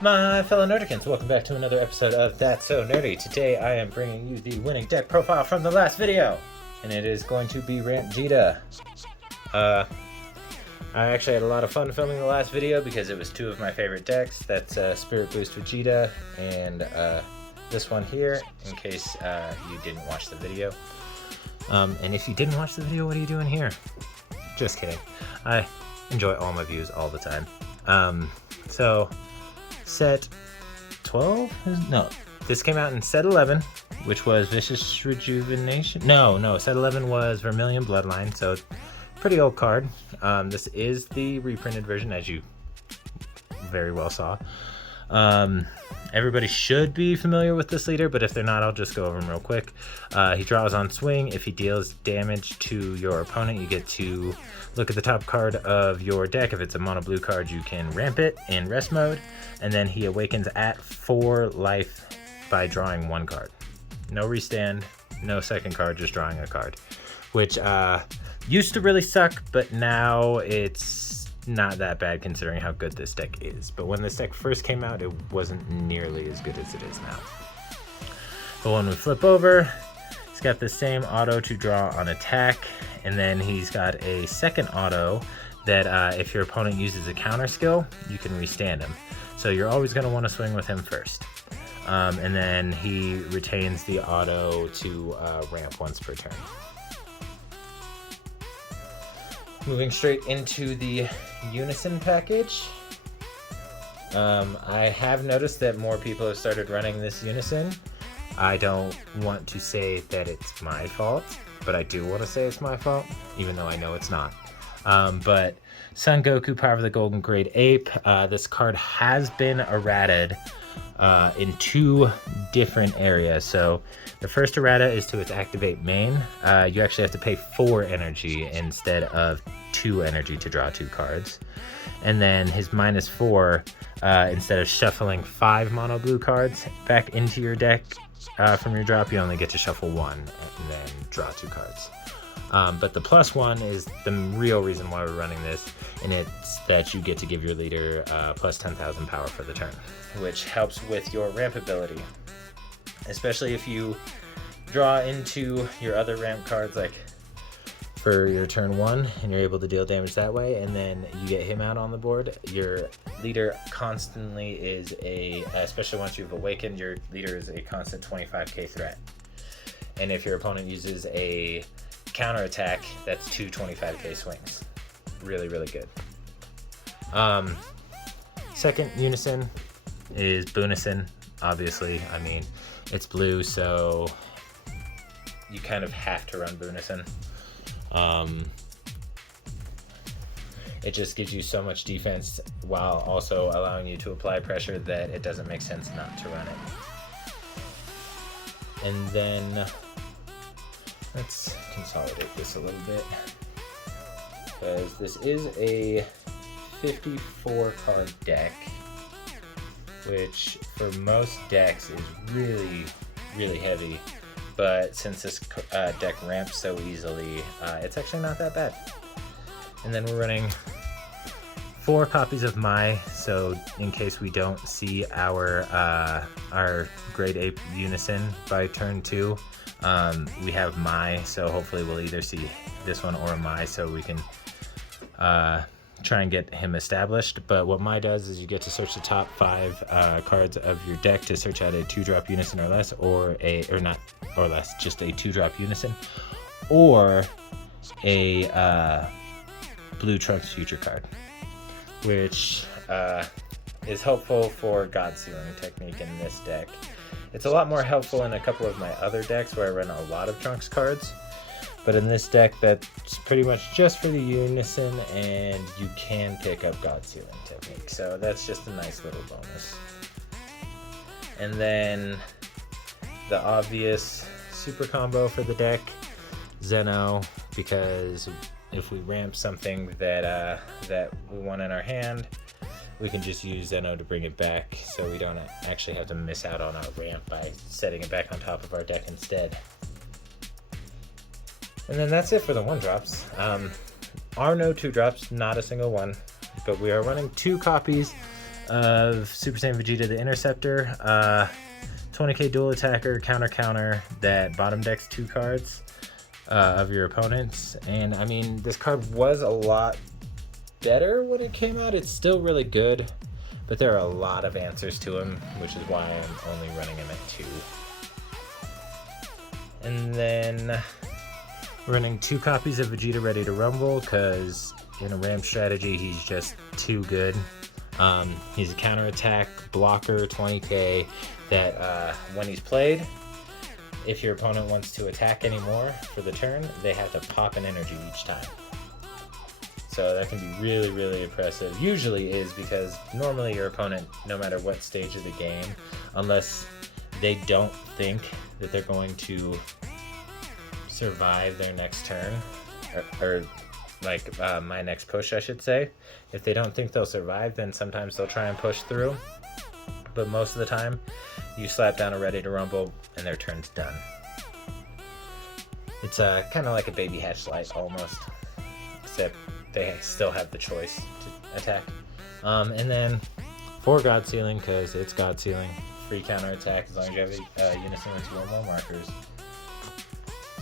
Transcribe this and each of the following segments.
My fellow Nerdicans, welcome back to another episode of That's So Nerdy. Today I am bringing you the winning deck profile from the last video, and it is going to be Ramp Vegeta. I actually had a lot of fun filming the last video because it was two of my favorite decks. That's Spirit Boost Vegeta and this one here, in case you didn't watch the video. And if you didn't watch the video, what are you doing here? Just kidding. I enjoy all my views all the time. So set 12? No, this came out in set 11, which was Vicious Rejuvenation. No, set 11 was Vermilion Bloodline, so pretty old card. This is the reprinted version, as you very well saw. Everybody should be familiar with this leader, but if they're not, I'll just go over him real quick. He draws on swing. If he deals damage to your opponent, you get to look at the top card of your deck. If it's a mono blue card, you can ramp it in rest mode, and then he awakens at 4 life by drawing 1 card. No restand, no second card, just drawing a card, which used to really suck, but now it's not that bad considering how good this deck is. But when this deck first came out, it wasn't nearly as good as it is now. But when we flip over, he's got the same auto to draw on attack, and then he's got a second auto that if your opponent uses a counter skill, you can restand him. So you're always going to want to swing with him first. And then he retains the auto to ramp once per turn. Moving straight into the Unison package. I have noticed that more people have started running this Unison. I don't want to say that it's my fault, but I do want to say it's my fault, even though I know it's not. But Son Goku, Power of the Golden Great Ape, this card has been errated in 2 different areas. So the first errata is to its activate main. You actually have to pay 4 energy instead of 2 energy to draw 2 cards. And then his -4, instead of shuffling 5 mono blue cards back into your deck from your drop, you only get to shuffle 1 and then draw 2 cards. But the +1 is the real reason why we're running this, and it's that you get to give your leader plus 10,000 power for the turn, which helps with your ramp ability, especially if you draw into your other ramp cards, like for your turn 1, and you're able to deal damage that way, and then you get him out on the board. Your leader constantly is especially once you've awakened, your leader is a constant 25k threat. And if your opponent uses a counter attack, that's 2 25k swings. Really, really good. Second Unison is Boonison, obviously. I mean, it's blue, so you kind of have to run Boonison. It just gives you so much defense while also allowing you to apply pressure that it doesn't make sense not to run it. And then let's consolidate this a little bit, because this is a 54 card deck, which for most decks is really, really heavy. But since this deck ramps so easily, it's actually not that bad. And then we're running 4 copies of Mai, so in case we don't see our Great Ape Unison by turn 2, we have Mai, so hopefully we'll either see this one or a Mai, so we can try and get him established. But what Mai does is you get to search the top 5 cards of your deck to search out a 2-drop Unison or less, just a 2-drop Unison, or a Blue Trunks Future card, which is helpful for God Sealing technique in this deck. It's a lot more helpful in a couple of my other decks where I run a lot of Trunks cards, but in this deck that's pretty much just for the Unison, and you can pick up God Sealing technique, so that's just a nice little bonus. And then the obvious super combo for the deck, Zeno, because if we ramp something that we want in our hand, we can just use Zeno to bring it back, so we don't actually have to miss out on our ramp by setting it back on top of our deck instead. And then that's it for the 1-drops. Are no 2-drops, not a single one, but we are running 2 copies of Super Saiyan Vegeta the Interceptor. 20k dual attacker, counter that bottom decks 2 cards of your opponents. And I mean, this card was a lot better when it came out. It's still really good, but there are a lot of answers to him, which is why I'm only running him at 2. And then we're running 2 copies of Vegeta Ready to Rumble, because in a ramp strategy, he's just too good. He's a counterattack blocker, 20k, that when he's played, if your opponent wants to attack anymore for the turn, they have to pop an energy each time. So that can be really, really impressive. Usually is, because normally your opponent, no matter what stage of the game, unless they don't think that they're going to survive their next turn, or like my next push, I should say. If they don't think they'll survive, then sometimes they'll try and push through. But most of the time, you slap down a Ready to Rumble and their turn's done. It's kind of like a baby hatchlight almost, except they still have the choice to attack. And then 4 God Sealing, because it's God Sealing. Free counter attack as long as you have a unison with 2 or more markers.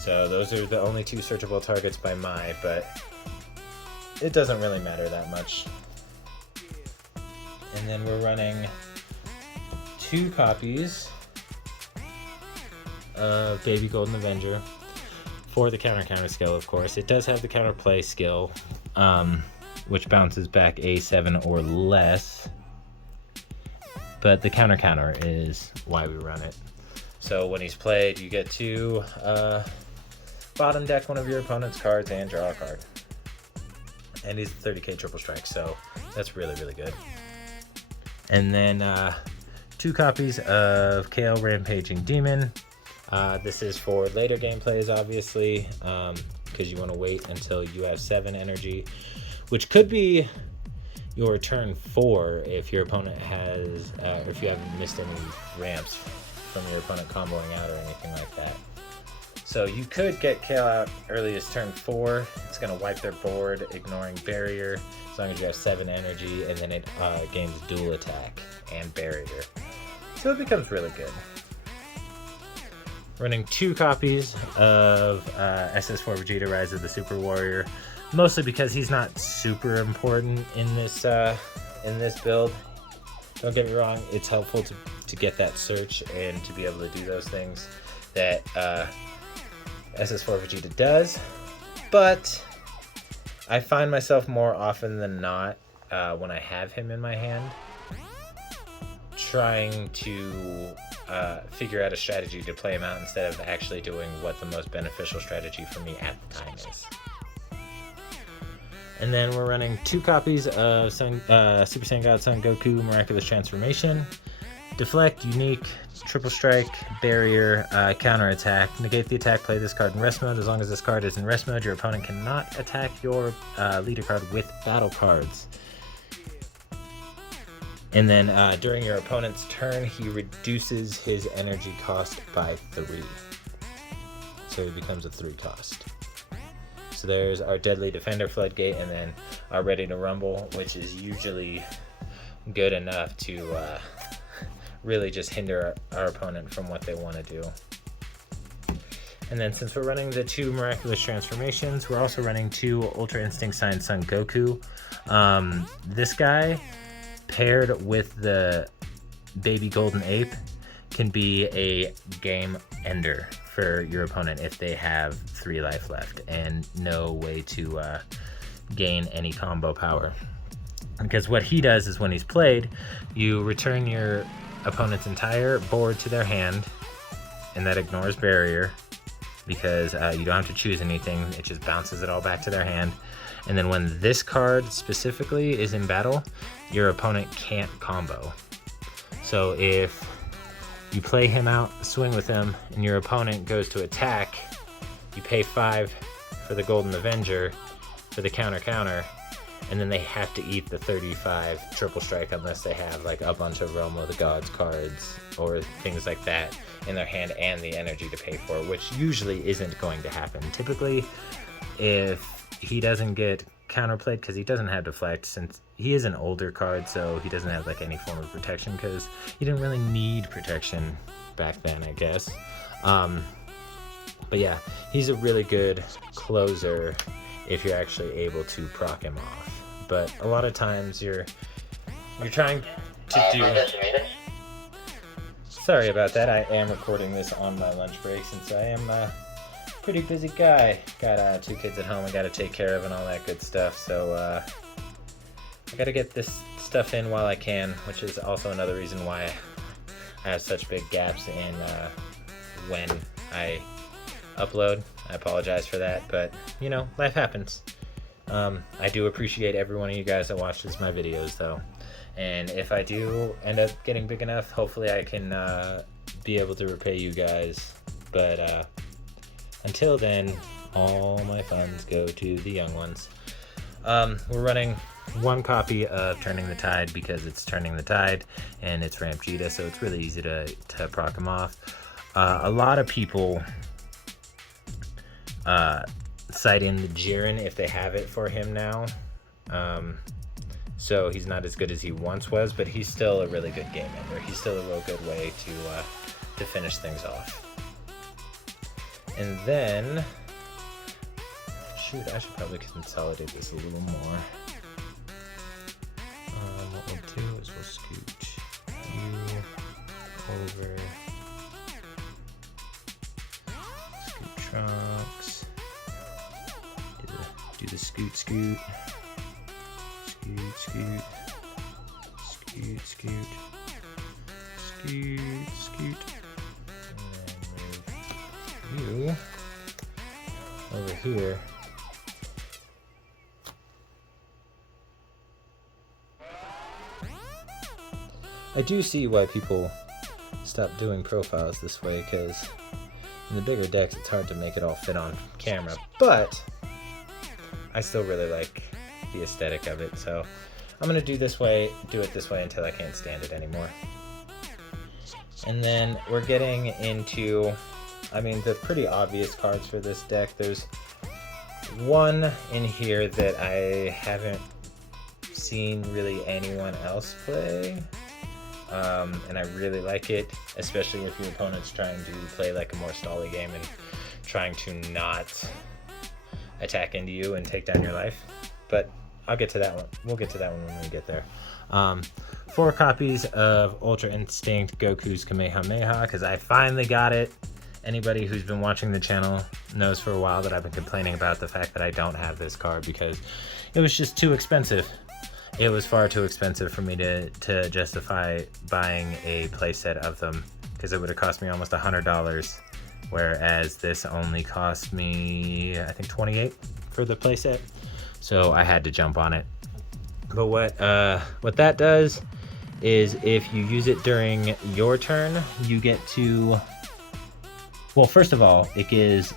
So those are the only 2 searchable targets by Mai, but it doesn't really matter that much. And then we're running 2 copies of Baby Golden Avenger for the counter skill, of course. It does have the counterplay skill, which bounces back A7 or less, but the counter is why we run it. So when he's played, you get to bottom deck one of your opponent's cards and draw a card. And he's 30k triple strike, so that's really, really good. And then 2 copies of KL Rampaging Demon. This is for later gameplays, obviously, because you want to wait until you have 7 energy, which could be your turn 4 if your opponent has, or if you haven't missed any ramps from your opponent comboing out or anything like that. So you could get Kale out early as turn 4. It's going to wipe their board, ignoring barrier, as long as you have 7 energy, and then it gains dual attack and barrier. So it becomes really good. Running 2 copies of SS4 Vegeta Rise of the Super Warrior, mostly because he's not super important in this build. Don't get me wrong, it's helpful to get that search and to be able to do those things that SS4 Vegeta does, but I find myself more often than not, when I have him in my hand, trying to figure out a strategy to play him out instead of actually doing what the most beneficial strategy for me at the time is. And then we're running 2 copies of Super Saiyan God Son Goku Miraculous Transformation. Deflect, Unique, Triple Strike, Barrier, Counter Attack. Negate the attack, play this card in rest mode. As long as this card is in rest mode, your opponent cannot attack your leader card with battle cards. And then during your opponent's turn, he reduces his energy cost by 3. So he becomes a 3 cost. So there's our Deadly Defender Floodgate, and then our Ready to Rumble, which is usually good enough to really just hinder our opponent from what they want to do. And then since we're running the 2 Miraculous Transformations, we're also running 2 Ultra Instinct Saiyan Son Goku. This guy, paired with the Baby Golden Ape, can be a game ender for your opponent if they have 3 life left and no way to gain any combo power. Because what he does is when he's played, you return your opponent's entire board to their hand, and that ignores barrier because you don't have to choose anything. It just bounces it all back to their hand. And then when this card specifically is in battle, your opponent can't combo. So if you play him out, swing with him, and your opponent goes to attack, you pay 5 for the Golden Avenger for the counter, and then they have to eat the 35 triple strike unless they have like a bunch of Realm of the Gods cards or things like that in their hand and the energy to pay for, which usually isn't going to happen. Typically, if he doesn't get counterplate because he doesn't have deflect, since he is an older card, so he doesn't have like any form of protection because he didn't really need protection back then, I guess. But yeah, he's a really good closer if you're actually able to proc him off. But a lot of times you're trying to do... Sorry about that, I am recording this on my lunch break since I am a pretty busy guy. Got 2 kids at home I gotta take care of and all that good stuff, so I gotta get this stuff in while I can, which is also another reason why I have such big gaps in when I upload. I apologize for that, but you know, life happens. I do appreciate every one of you guys that watches my videos though, and if I do end up getting big enough, hopefully I can be able to repay you guys, but until then, all my funds go to the young ones. We're running 1 copy of Turning the Tide because it's Turning the Tide and it's Ramp Vegeta, so it's really easy to proc him off. A lot of people cite in the Jiren if they have it for him now. So he's not as good as he once was, but he's still a really good game ender. He's still a real good way to finish things off. And then, shoot, I should probably consolidate this a little more. What we'll do is we'll scoot you over, scoot Trunks, do the scoot, scoot, scoot, scoot, scoot, scoot, scoot, and then move you over here. I do see why people stop doing profiles this way, because in the bigger decks it's hard to make it all fit on camera, but I still really like the aesthetic of it, so I'm gonna do it this way until I can't stand it anymore. And then we're getting into, I mean, the pretty obvious cards for this deck. There's one in here that I haven't seen really anyone else play, and I really like it, especially if your opponent's trying to play like a more stally game and trying to not attack into you and take down your life. But I'll get to that one. We'll get to that one when we get there. 4 copies of Ultra Instinct Goku's Kamehameha, because I finally got it. Anybody who's been watching the channel knows for a while that I've been complaining about the fact that I don't have this card because it was just too expensive. It was far too expensive for me to justify buying a playset of them, because it would have cost me almost $100, whereas this only cost me, I think, $28 for the playset. So I had to jump on it. But what that does is if you use it during your turn, you get to, well, first of all, it gives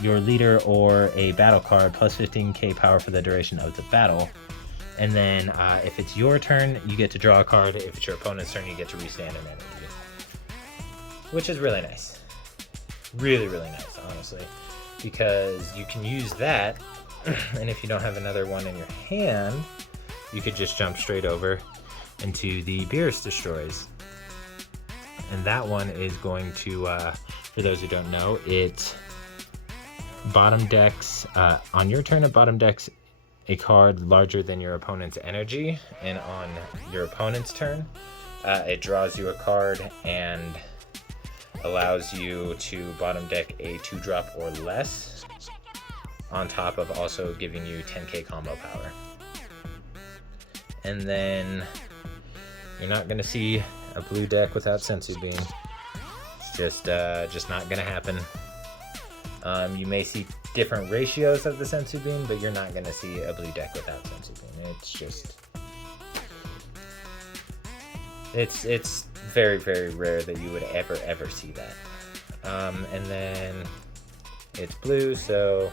your leader or a battle card plus 15k power for the duration of the battle. And then if it's your turn, you get to draw a card. If it's your opponent's turn, you get to restand an energy, which is really nice. Really, really nice, honestly, because you can use that, and if you don't have another one in your hand, you could just jump straight over into the Beerus Destroys. And that one is going to, for those who don't know, it bottom decks, on your turn it bottom decks a card larger than your opponent's energy, and on your opponent's turn, it draws you a card and allows you to bottom deck a 2-drop or less, on top of also giving you 10k combo power. And then you're not gonna see a blue deck without Sensu Bean. It's just not gonna happen. You may see different ratios of the Sensu Bean, but you're not gonna see a blue deck without Sensu Bean. It's very, very rare that you would ever see that. And then it's blue, so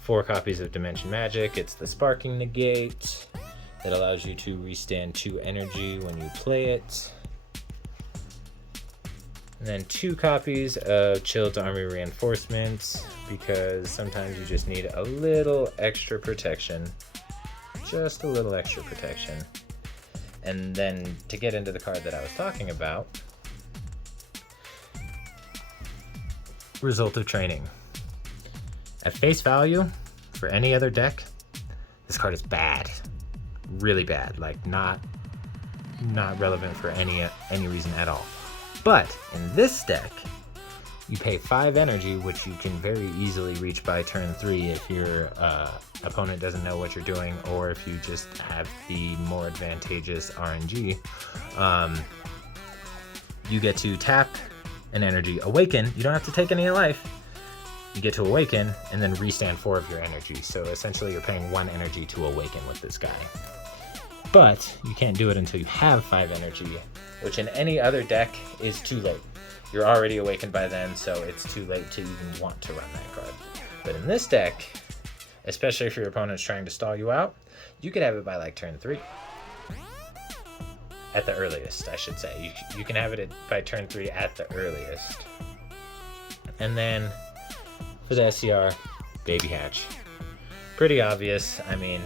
4 copies of Dimension Magic. It's the Sparking Negate that allows you to restand 2 energy when you play it. And then 2 copies of Chilled Army Reinforcements, because sometimes you just need a little extra protection just a little extra protection. And then to get into the card that I was talking about, Result of Training. At face value, for any other deck, this card is bad. Really bad. Like not relevant for any reason at all. But in this deck, you pay 5 energy, which you can very easily reach by turn 3 if your opponent doesn't know what you're doing, or if you just have the more advantageous RNG. You get to tap an energy, awaken. You don't have to take any life. You get to awaken, and then restand 4 of your energy. So essentially you're paying 1 energy to awaken with this guy. But you can't do it until you have 5 energy, which in any other deck is too late. You're already awakened by then, so it's too late to even want to run that card. But in this deck, especially if your opponent's trying to stall you out, you could have it by like turn 3. At the earliest, I should say. You can have it by turn 3 at the earliest. And then for the SCR, Baby Hatch. Pretty obvious. I mean,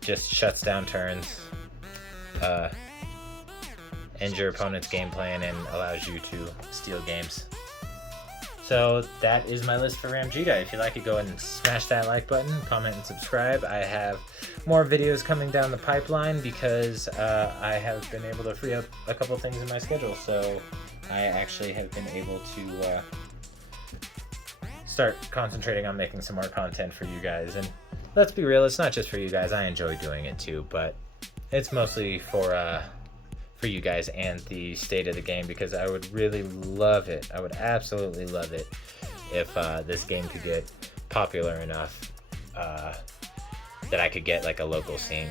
just shuts down turns, ends your opponent's game plan, and allows you to steal games. So that is my list for Vegeta. If you like it, go ahead and smash that like button, comment, and subscribe. I have more videos coming down the pipeline because I have been able to free up a couple things in my schedule. So I actually have been able to start concentrating on making some more content for you guys. And let's be real, it's not just for you guys. I enjoy doing it too, but it's mostly for you guys and the state of the game, because I would really love it. I would absolutely love it if this game could get popular enough that I could get like a local scene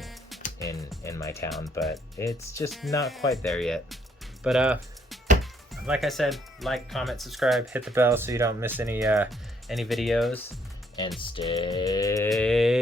in my town, but it's just not quite there yet. But like I said, like, comment, subscribe, hit the bell so you don't miss any videos, and stay